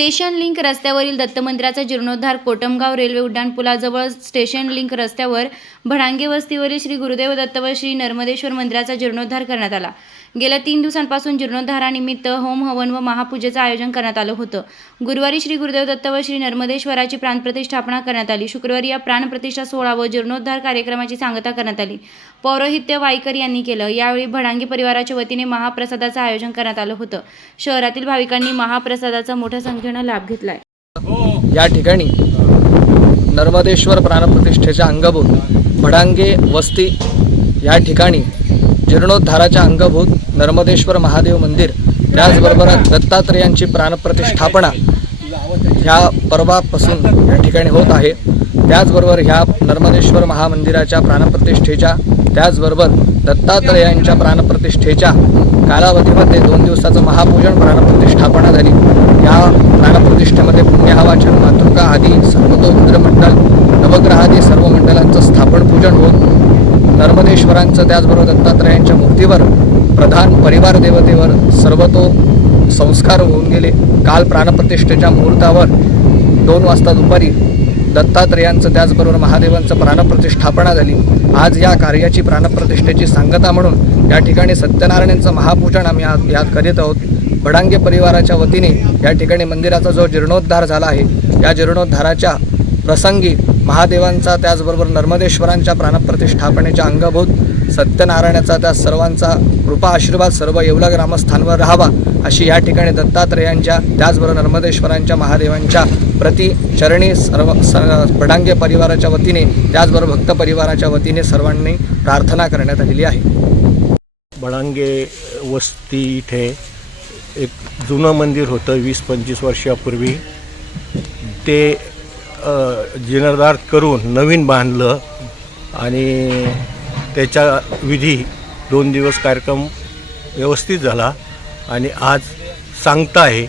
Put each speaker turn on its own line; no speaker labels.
Station link रस्त्यावरील दत्त मंदिराचा जीर्णोद्धार कोटमगाव रेल्वे उड्डाणपुलाजवळ स्टेशन लिंक रस्त्यावर भडांगे वस्तीवरील श्री गुरुदेव दत्त व श्री नर्मदेश्वर मंदिराचा जीर्णोद्धार करण्यात आला. गेल्या तीन दिवसांपासून जीर्णोद्धारानिमित्त होम हवन व महापूजेचं आयोजन करण्यात आलं होतं. गुरुवारी श्री गुरुदेव दत्त व श्री नर्मदेश्वराची प्राणप्रतिष्ठापना करण्यात आली. शुक्रवारी या प्राणप्रतिष्ठा सोहळा व जीर्णोद्धार कार्यक्रमाची सांगता करण्यात आली. पौरोहित्य वाईकर यांनी केलं. यावेळी भडांगी परिवाराच्या वतीने महाप्रसादाचं आयोजन करण्यात आलं होतं. शहरातील भाविकांनी महाप्रसादाचा मोठ्या संख्येनं लाभ घेतलाय.
या ठिकाणी नर्मदेश्वर प्राणप्रतिष्ठेच्या अंगभूत भडांगे वस्ती या ठिकाणी जीर्णोद्धाराच्या अंगभूत नर्मदेश्वर महादेव मंदिर त्याचबरोबर दत्तात्रेयांची प्राणप्रतिष्ठापना ह्या पर्वापासून या ठिकाणी होत आहे. त्याचबरोबर ह्या नर्मदेश्वर महामंदिराच्या प्राणप्रतिष्ठेच्या त्याचबरोबर दत्तात्रेयांच्या प्राणप्रतिष्ठेच्या कालावधीमध्ये दोन दिवसाचं महापूजन प्राणप्रतिष्ठापना झाली. या प्राणप्रतिष्ठेमध्ये पुण्यहावाचन मातृका आदी सर्वतोमुद्र मंडल नवग्रहादी सर्व मंडलांचं स्थापन पूजन होत नर्मदेश्वरांचं त्याचबरोबर दत्तात्रेयांच्या मूर्तीवर प्रधान परिवार देवतेवर सर्वतो संस्कार होऊन गेले. काल प्राणप्रतिष्ठेच्या मुहूर्तावर दोन वाजता दुपारी दत्तात्रेयांचं त्याचबरोबर महादेवांचं प्राणप्रतिष्ठापना झाली. आज या कार्याची प्राणप्रतिष्ठेची सांगता म्हणून या ठिकाणी सत्यनारायणांचं महापूजन आम्ही आज यात करीत आहोत. बडांगे परिवाराच्या वतीने या ठिकाणी मंदिराचा जो जीर्णोद्धार झाला आहे या जीर्णोद्धाराच्या प्रसंगी महादेवांचा त्याचबरोबर नर्मदेश्वरांच्या प्राणप्रतिष्ठापनेच्या अंगभूत सत्यनारायणाचा त्या सर्वांचा कृपा आशीर्वाद सर्व येवला ग्रामस्थांवर राहावा अशी या ठिकाणी दत्तात्रेयांच्या त्याचबरोबर नर्मदेश्वरांच्या महादेवांच्या प्रति चरणी सर्व स बडांगे परिवाराच्या वतीने त्याचबरोबर भक्त परिवाराच्या वतीने सर्वांनी प्रार्थना करण्यात आलेली आहे.
बळांगे वस्ती इथे एक जुनं मंदिर होतं वीस पंचवीस वर्षापूर्वी. ते अ, जीर्णोद्धार करून नवीन बांधलं आणि त्याच्या विधी दोन दिवस कार्यक्रम व्यवस्थित झाला आणि आज सांगता आहे